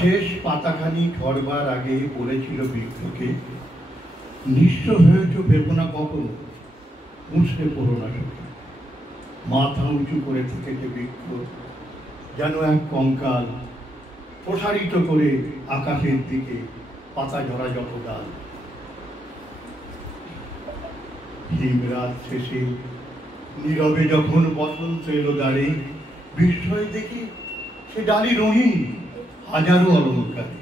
শেষ পাতাখানি ঝরবার আগে বলেছিল বৃক্ষকে, নিঃস্ব হয়েছ ভেবো না কখনো, মুছতে পড়ো না চোখে। মাথা উঁচু করে থেকেছে বৃক্ষ, যেন এক কঙ্কাল, প্রসারিত করে আকাশের দিকে পাতা ঝরা যত ডাল। হিমরাত শেষে নীরবে যখন বসন্ত এলো দ্বারে, বিস্ময় দেখে সে ডালি রঙিন হাজারো অলঙ্কারে।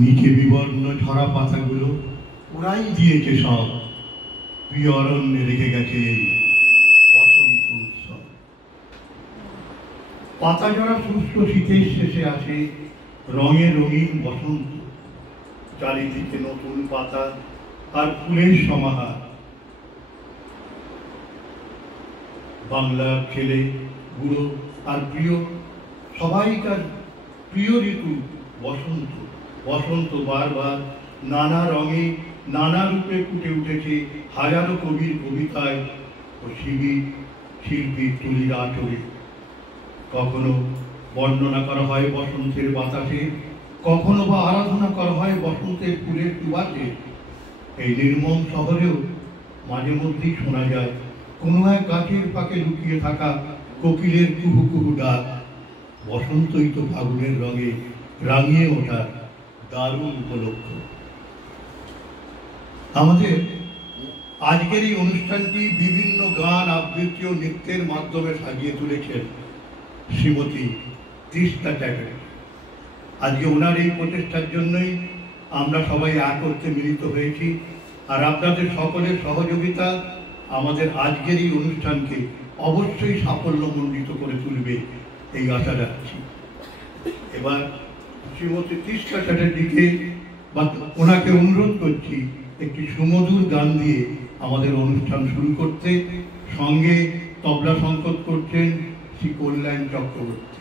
নিচে বিবর্ণ ঝরা পাতাগুলো ওরাই দিয়েছে সব, প্রিয় অরণ্যে রেখে গেছে বসন্ত উৎসব। পাতা ঝরা শুষ্ক শীতের শেষে আসে রঙে রঙিন বসন্ত, চারিদিকে নতুন পাতা আর ফুলের সমাহার। বাংলার ছেলে বুড়ো আর প্রিয় সবাইকার প্রিয় ঋতু বসন্ত। বসন্ত বারবার নানা রঙে নানা রূপে ফুটে উঠেছে হাজারো কবির কবিতায় ও শিল্পীর তুলির আঁচড়ে। কখনো বর্ণনা করা হয় বসন্তের বাতাসে, কখনো বা আরাধনা করা হয় বসন্তের ফুলের সুবাসে। এই নির্মম শহরেও মাঝে মধ্যেই শোনা যায় কোনো এক গাছের ফাঁকে লুকিয়ে থাকা কোকিলের কুহু কুহু ডাক। বসন্তই তো ফাগুনের রঙে রাঙিয়ে ওঠার দারুণ উপলক্ষ। আমাদের আজকের এই অনুষ্ঠানটি বিভিন্ন গান, আবৃত্তি ও নৃত্যের মাধ্যমে সাজিয়ে তুলেছেন শ্রীমতী তিস্তা চ্যাটার্জি। আজকে ওনার এই প্রচেষ্টার জন্যই আমরা সবাই এক করতে মিলিত হয়েছি, আর আপনাদের সকলের সহযোগিতা আমাদের আজকের এই অনুষ্ঠানকে অবশ্যই সাফল্যমণ্ডিত করে তুলবে এই আশা রাখছি। এবার শ্রীমতী তিস্তা চ্যাটার্জিকে বা ওনাকে অনুরোধ করছি একটি সুমধুর গান দিয়ে আমাদের অনুষ্ঠান শুরু করতে। সঙ্গে তবলা সংকট করছেন শ্রী কল্যাণ চক্রবর্তী।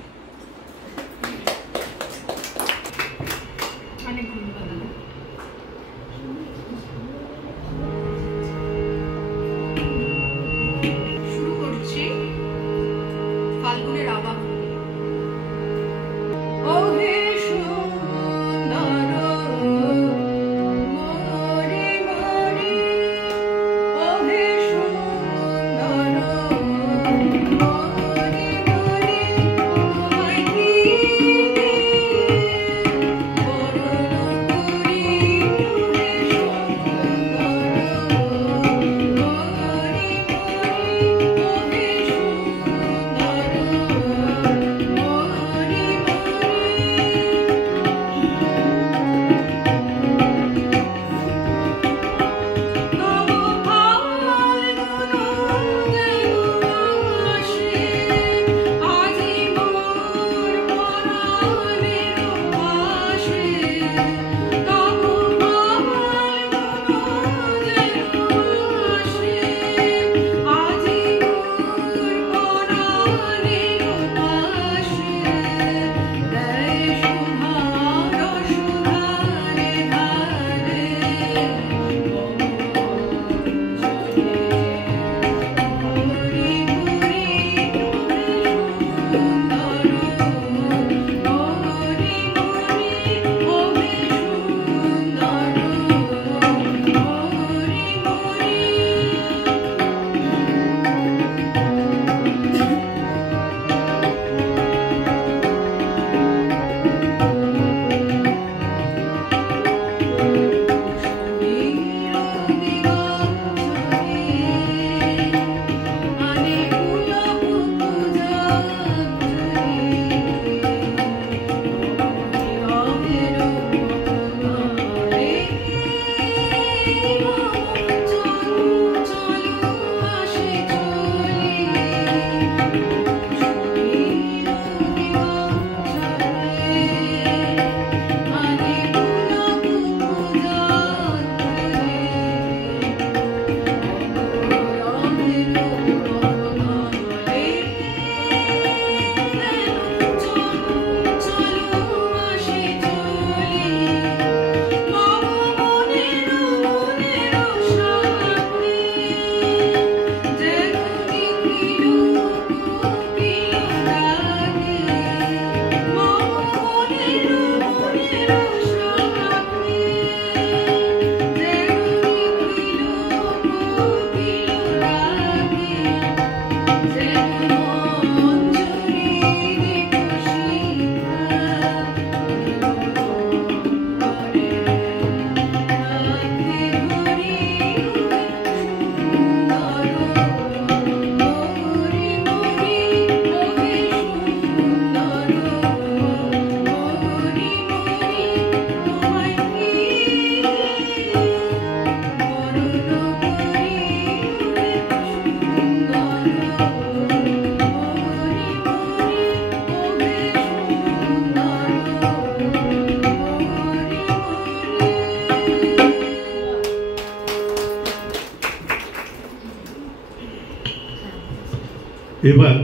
এবার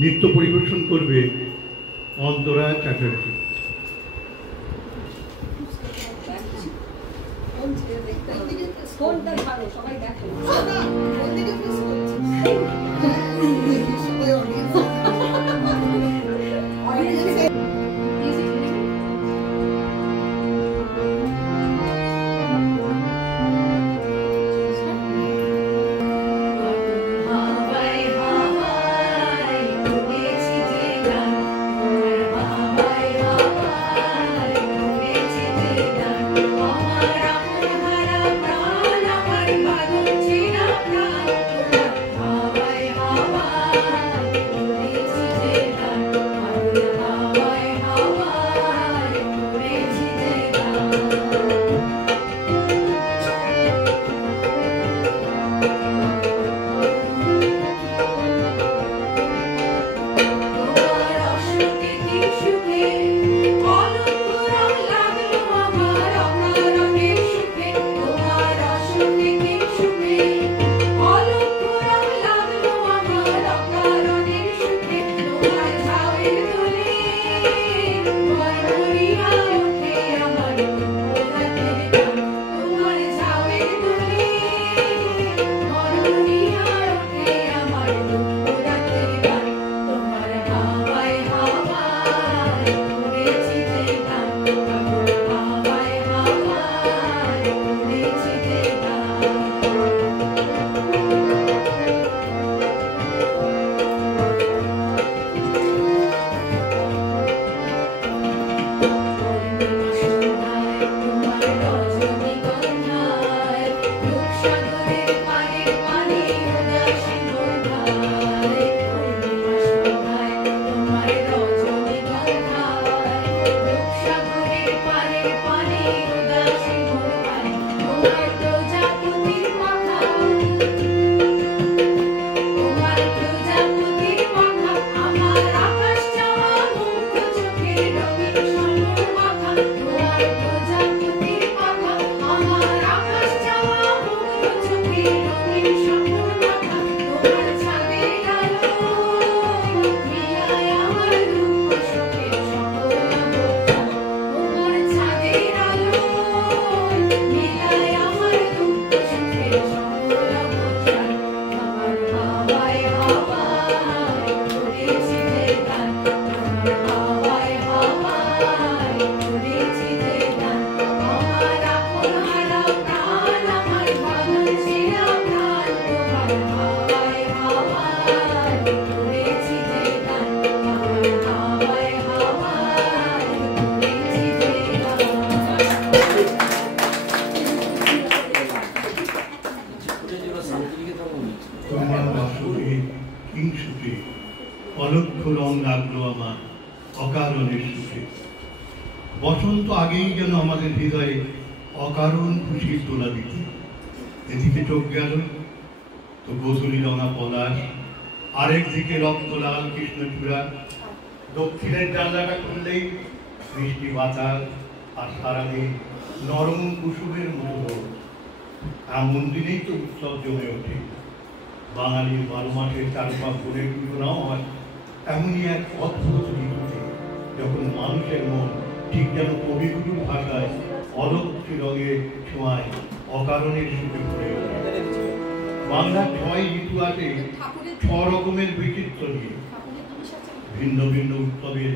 নৃত্য পরিবেশন করবে অন্তরা চ্যাটার্জি। অলক্ষ্য রং লাগলো আমার অকারণের সুখে। বসন্ত আগেই যেন আমাদের হৃদয়ে অকারণ খুশির তোলা দিত। এদিকে চোখ গেল তো গোধূলি রঙা পলাশ, আরেক দিকে রক্তলাল কৃষ্ণচূড়া। দক্ষিণের জানলাটা খুললেই মিষ্টি বাতাস আর সারাদিন নরম কুসুমের মতো। এমন দিনেই তো উৎসব জমে ওঠে। বাঙালির 12 মাসের 4 মাস বোনের পুজো নাও হয় এমনই এক অদ্ভুত ঋতুতে, যখন মানুষের মন ঠিক যেন কবিগুরুর ভাষায় অলক্ষ্য রঙের ছোঁয়ায় অকারণের সুখে ভরে ওঠে। বাংলার 6 ঋতু আছে 6 রকমের বৈচিত্র্য নিয়ে, ভিন্ন ভিন্ন উৎসবের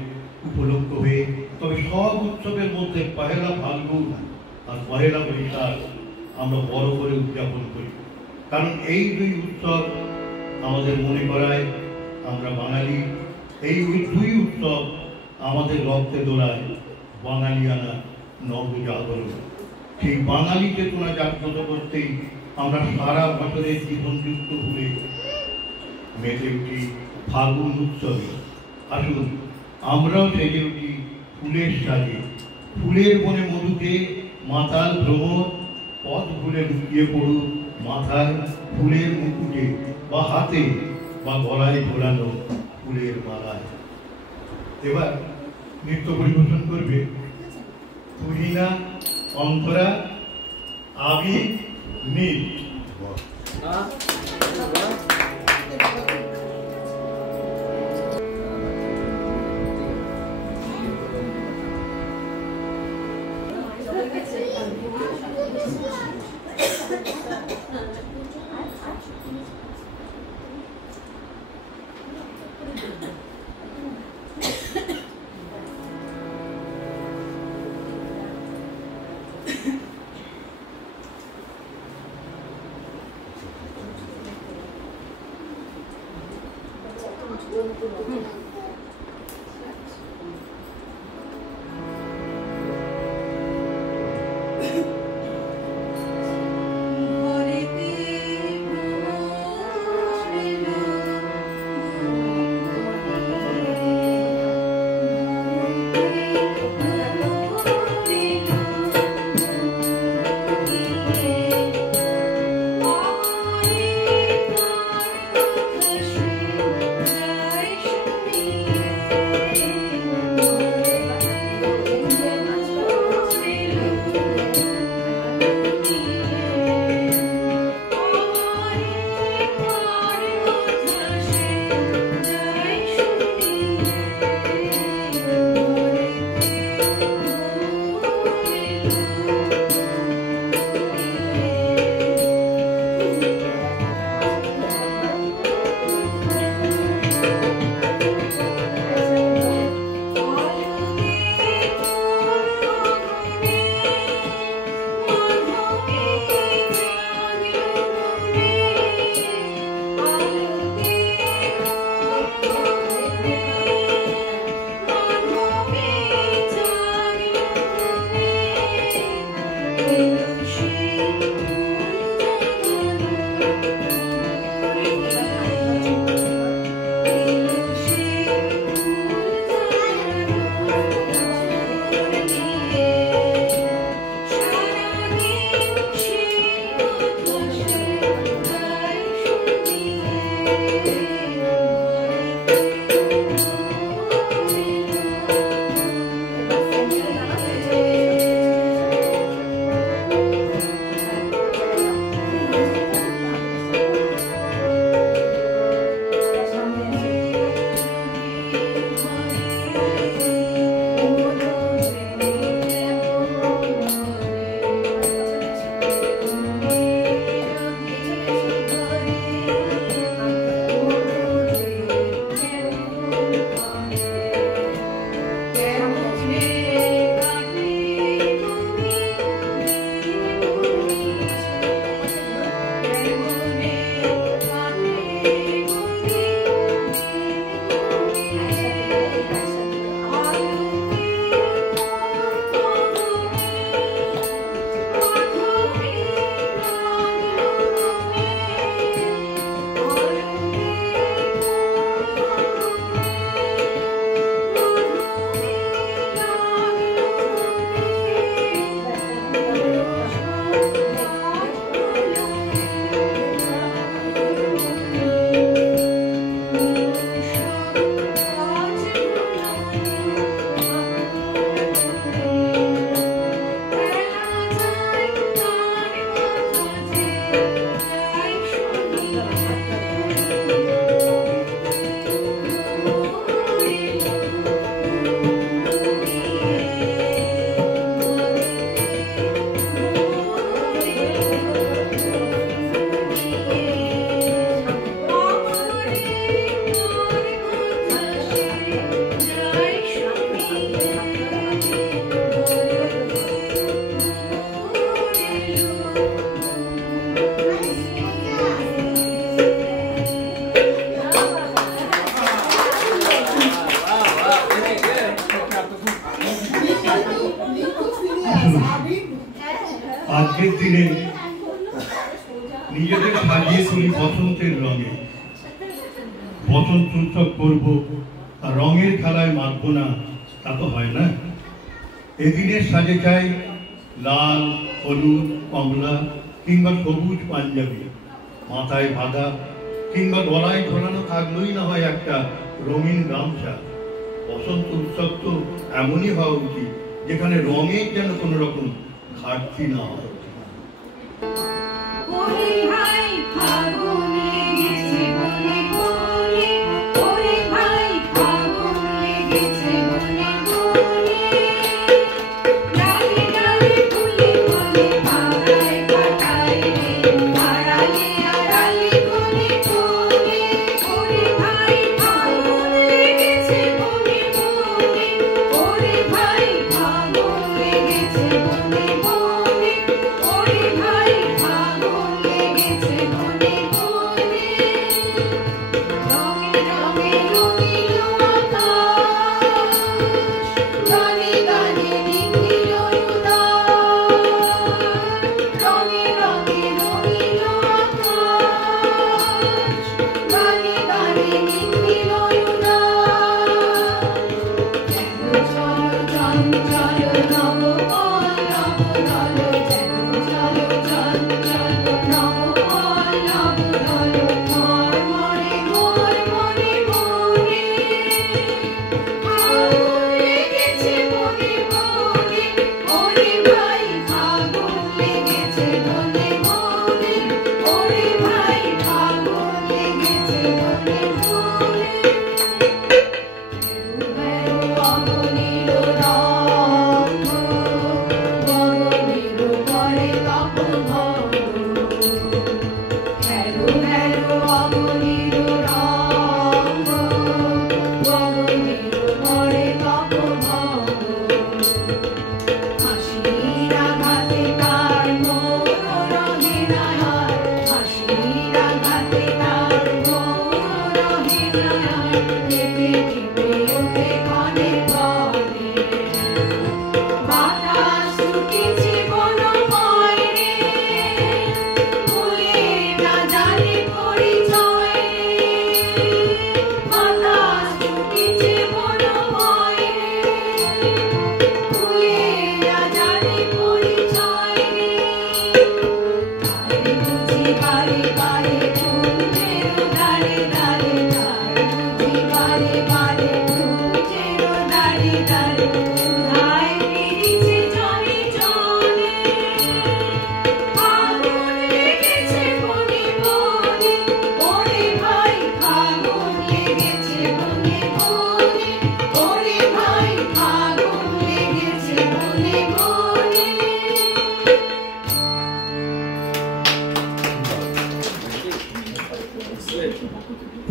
উপলক্ষ হয়ে। তবে সব উৎসবের মধ্যে পহেলা ফাল্গুন আর পহেলা বৈশাখ আমরা বড় করে উদযাপন করি, কারণ এই 2 উৎসব আমাদের মনে করায় আমরা বাঙালি। এই 2 উৎসব আমাদের রক্তে দোলায় বাঙালিয়ানা নবজাগরণ। সেই বাঙালি চেতনা জাগ্রত করতেই আমরা সারা বছরের জীবনযুক্ত ভুলে মেতে উঠি ফাল্গুন উৎসবে। আসুন আমরাও সেজে উঠি ফুলের সাজে। ফুলের বনে মধুতে মাতাল ভ্রমর, পথ ভুলে লুকিয়ে পড়ুক মাথায় ফুলের মুকুটে বা হাতে বা গলায় ঝোলানো ফুলের মালায়। এবার নৃত্য পরিবেশন করবে তুহিনা, অন্তরা, আবি, নীল। আজকের দিনে নিজেদের সাজিয়ে তুলি বসন্তের রঙে, বসন্ত উৎসব করবো আর রঙের খেলায় মাখবো না, তা তো হয় না। এদিনের সাজে চাই লাল, হলুদ, কমলা কিংবা সবুজ পাঞ্জাবি, মাথায় বাঁধা কিংবা গলায় ঝোলানো থাকলেই না হয় একটা রঙিন গামছা। বসন্ত উৎসব তো এমনই হওয়া উচিত যেখানে রঙের যেন কোনো রকম ঘাটতি না হয়।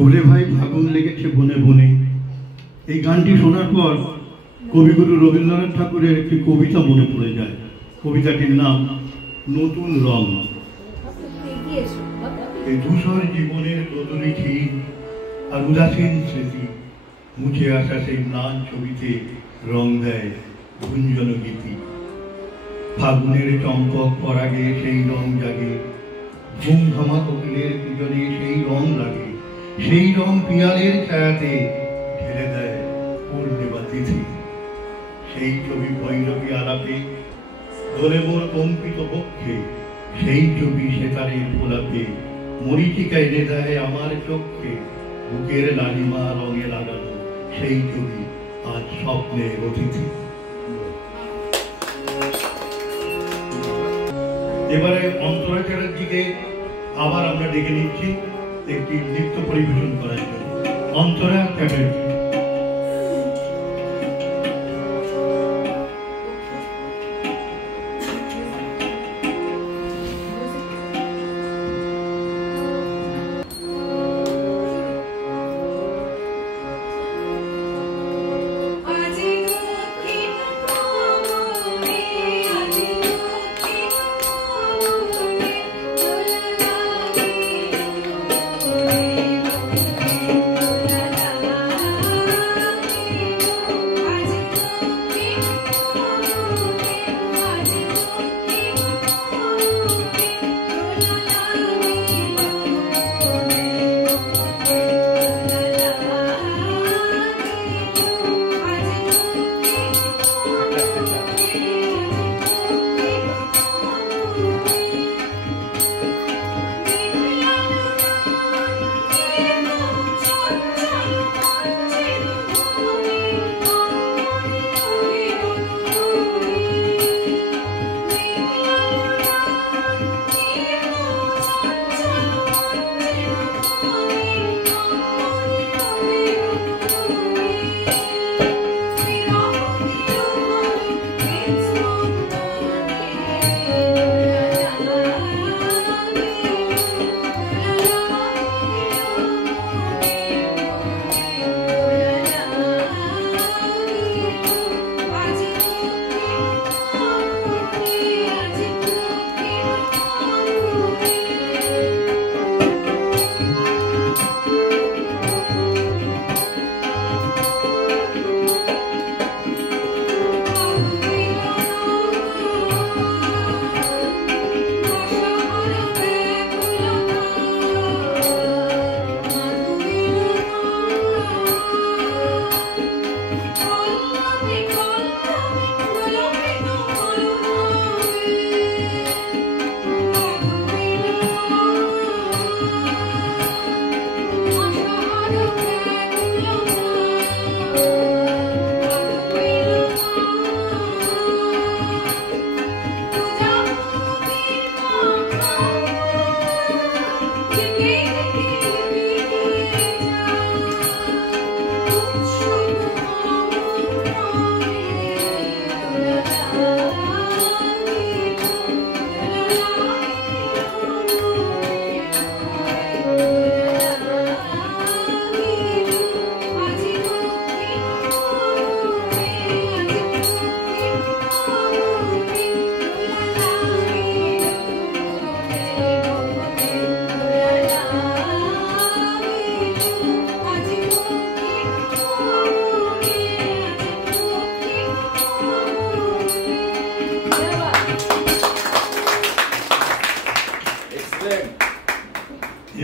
ওরে ভাই ফাগুন লেগেছে বনে বনে। এই গানটি শোনার পর কবিগুরু রবীন্দ্রনাথ ঠাকুরের একটি কবিতা মনে পড়ে যায়। কবিতাটির নাম নতুন রং। এই ধূসর জীবনের বদলিছি আর উদাসীন স্মৃতি মুছে আসা সেই ম্লান ছবিতে রং দেয় গুঞ্জন গীতি। ফাগুনের চম্পক পরাগে সেই রং জাগে, ঘুম ঘামা কোকিলের পূজনে সেই রং লাগে, সেই রং পিয়ালের ছায়াতে ঢেলে দেয় পূর্ণিমা তিথি। সেই ছবি ভৈরবী আলাপে দোলে মোর কম্পিত পক্ষে, সেই ছবি সেতারের গোলাপে মরিচিকা এনে দেয় আমার চোখে। বুকের লালিমা রঙে লাগানো সেই ছবি আজ স্বপ্নের অতিথি। এবারে অন্তরা চ্যাটার্জিকে আবার আমরা ডেকে নিচ্ছি একটি নৃত্য পরিবেশন করার জন্য। অন্তরা চ্যাটার্জি।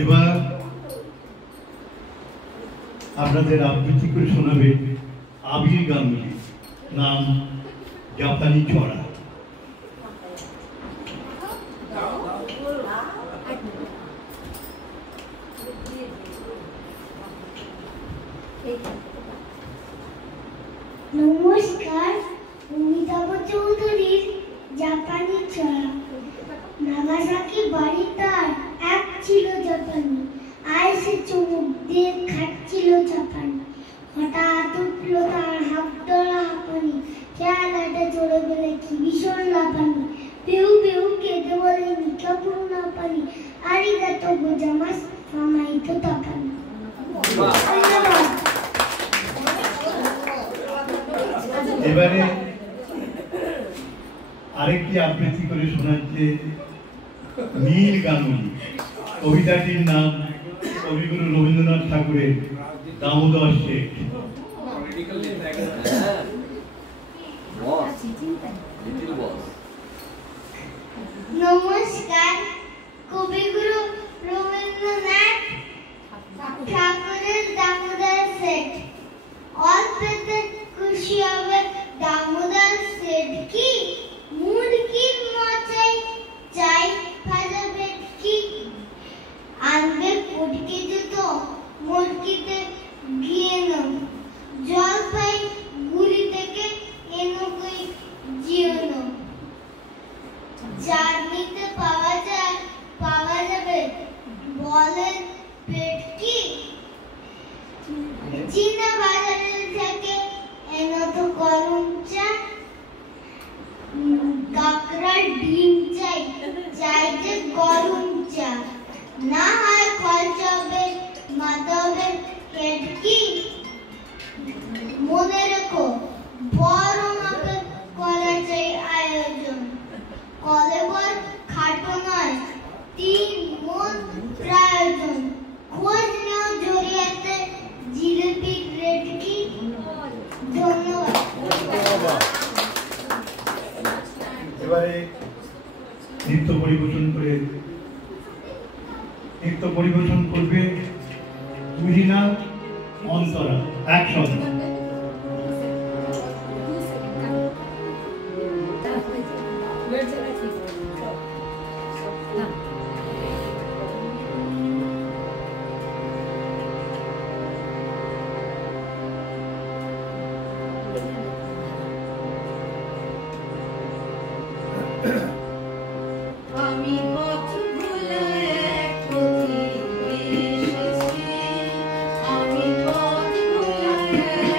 এবার আপনাদের আবৃত্তি করে শোনাবে আবির গাঙ্গুলি, নাম জাপানি ছড়া। নমস্কার, অমিতাভ চৌধুরীর জাপানি ছড়া। নাগাসাকি বাড়ি তার এক ছিল জাপানি, আয় সে চুমুক দিয়ে খাচ্ছিল জাপানি। হঠাৎ উঠল তার হাত ধরা হাঁপানি, খেয়ালাটা জোরে বলে কি ভীষণ লাফানি। পিউ পিউ কেঁদে বলে নিকা পুরোনা পানি, আরিগাতো গোজামাস মামাইতো তাপানি। এবারে আরেকটি আবৃত্তি করে শোনাচ্ছে নীল গাঙ্গুলি। কবিতাটির নাম কবিগুরু রবীন্দ্রনাথ ঠাকুরের দামোদর শেঠ। নমস্কার। কবিগুরু রবীন্দ্রনাথ ঠাকুরের দামোদর শেঠ। অল্পেতে খুশি হবে দামোদর শেঠ কি, মুরগির মচাই চাই ভাজা ভেটকি। আনবে পুটকি জুতো মুরগিতে গিয়ে নাও, জলপাই গুড়ি থেকে এনো কই জিওনো। চাটনিতে পাওয়া যাবে বলের পেটকি। চীনা বাজারে থেকে এনো তো গরম চা। কাকড়ার ডিম চাই যে গরম চা। না হয় খরচা হবে মাতাবে কেটকি। মনে রেখো বড় মাপের কলা চাই আয়োজন। কলেবর খাটো নয় 3 মণ প্রয়োজন। খোঁজ নাও জড়িয়াতে জিলিপির রেট কি। ধন্যবাদ। এবারে নৃত্য পরিবেশন করবে তুহিনা অন্তরা একসঙ্গে। আমি পথ ভুলে এক পথে এসেছি, আমি পথ ভুলে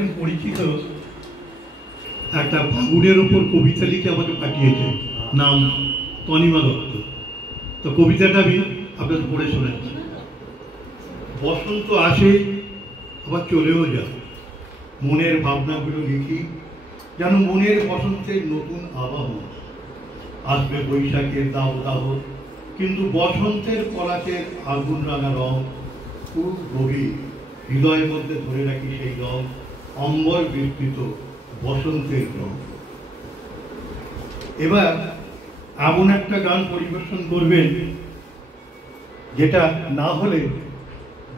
একজন পরিচিত একটা ফাগুনের ওপর কবিতা লিখে আমাকে পাঠিয়েছে, নাম তনিমা দত্ত। তো কবিতাটা আমি আপনাদের পড়ে শোনাচ্ছি। বসন্ত আসে আবার চলেও যায়, মনের ভাবনাগুলো লিখি যেন মনের বসন্তের নতুন আবহাওয়া। আসবে বৈশাখের দাও দাহ, কিন্তু বসন্তের পলাশের আগুন রাঙা রং খুব গভীর, হৃদয়ের মধ্যে ধরে রাখি সেই রং, অম্বর বিস্তৃত বসন্তের রং। এবার এমন একটা গান পরিবেশন করবেন যেটা না হলে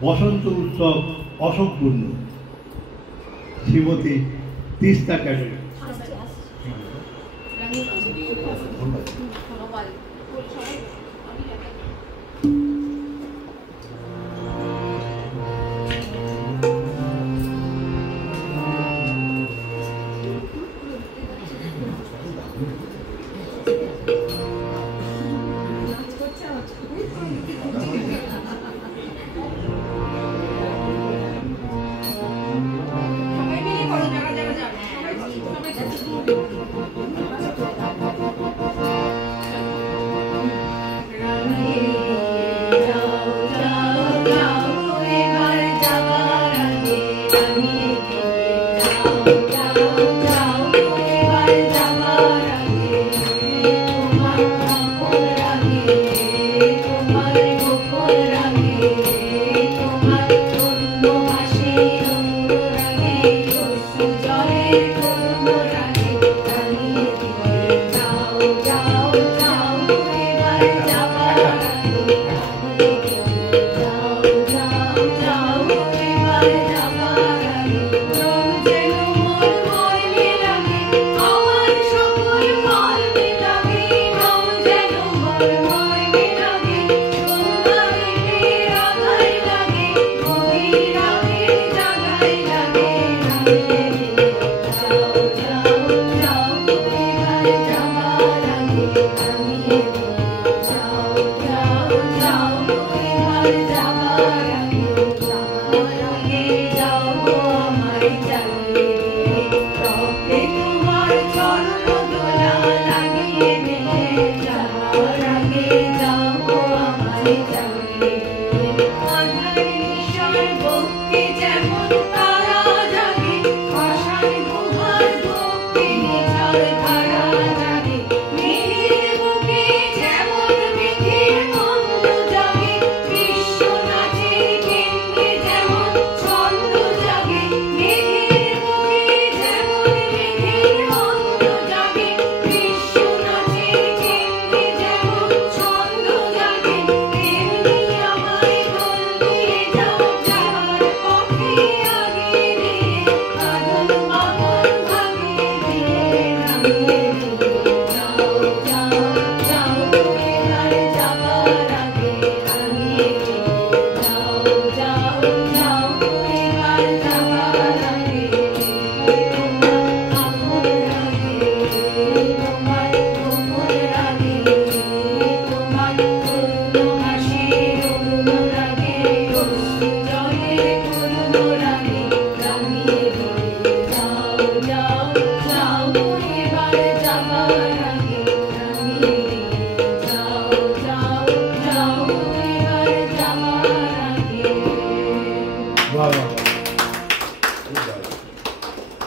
বসন্ত উৎসব অসম্পূর্ণ। শ্রীমতী তিস্তা ক্যাডেট।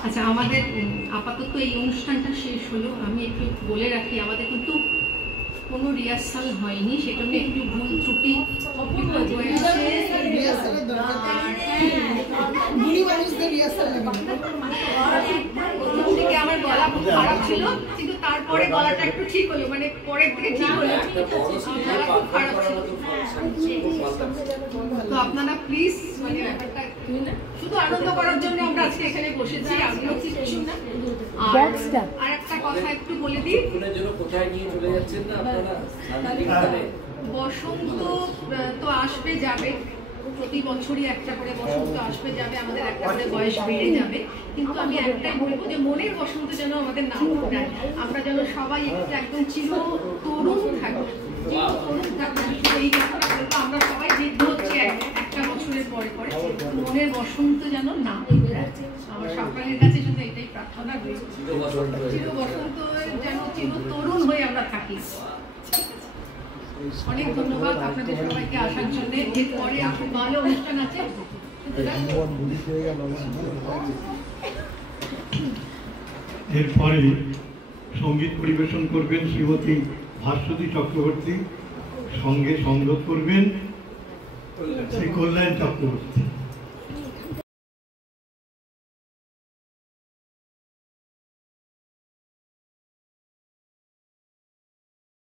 আচ্ছা, আমাদের আপাতত এই অনুষ্ঠানটা শেষ হলো। আমি একটু বলে রাখি, আমাদের কিন্তু কোনো রিহার্সাল হয়নি, সেজন্য একটু ভুল ত্রুটি আমার গলা খুব খারাপ ছিল, কিন্তু তারপরে গলাটা একটু ঠিক হলো, মানে পরের দিকে ঠিক হলো। গলা খুব খারাপ ছিল, তো আপনারা প্লিজ মানে ব্যাপারটা শুধু আনন্দ করার জন্য আমরা আজকে এখানে বসেছি, আমিও কিছু না। আর একটা কথা একটু বলে দিই, বসন্ত তো আসবে যাবে, প্রতি বছরই একটা করে বসন্ত আসবে যাবে, আমাদের একটা করে বয়স বেড়ে যাবে, কিন্তু আমি একটাই বলবো যে মনের বসন্ত যেন আমাদের না যায়, আমরা যেন সবাই একদম চির তরুণ থাকবো। এই কথাটা বলবো, আমরা সবাই জিদ্দ হচ্ছে একটা বছরের পরে পরে, মনের বসন্ত যেন না যায়। আমার সকলের কাছে শুধু এটাই প্রার্থনা রয়েছে, চির বসন্ত যেন চির তরুণ হয়ে আমরা থাকি। অনেক ধন্যবাদ আপনাদের সবাইকে আসার জন্য। এরপরে খুব ভালো অনুষ্ঠান আছে। এরপরে সঙ্গীত পরিবেশন করবেন শ্রীমতী ভাস্বতী চক্রবর্তী, সঙ্গে সংগত করবেন শ্রী কল্যাণ চক্রবর্তী।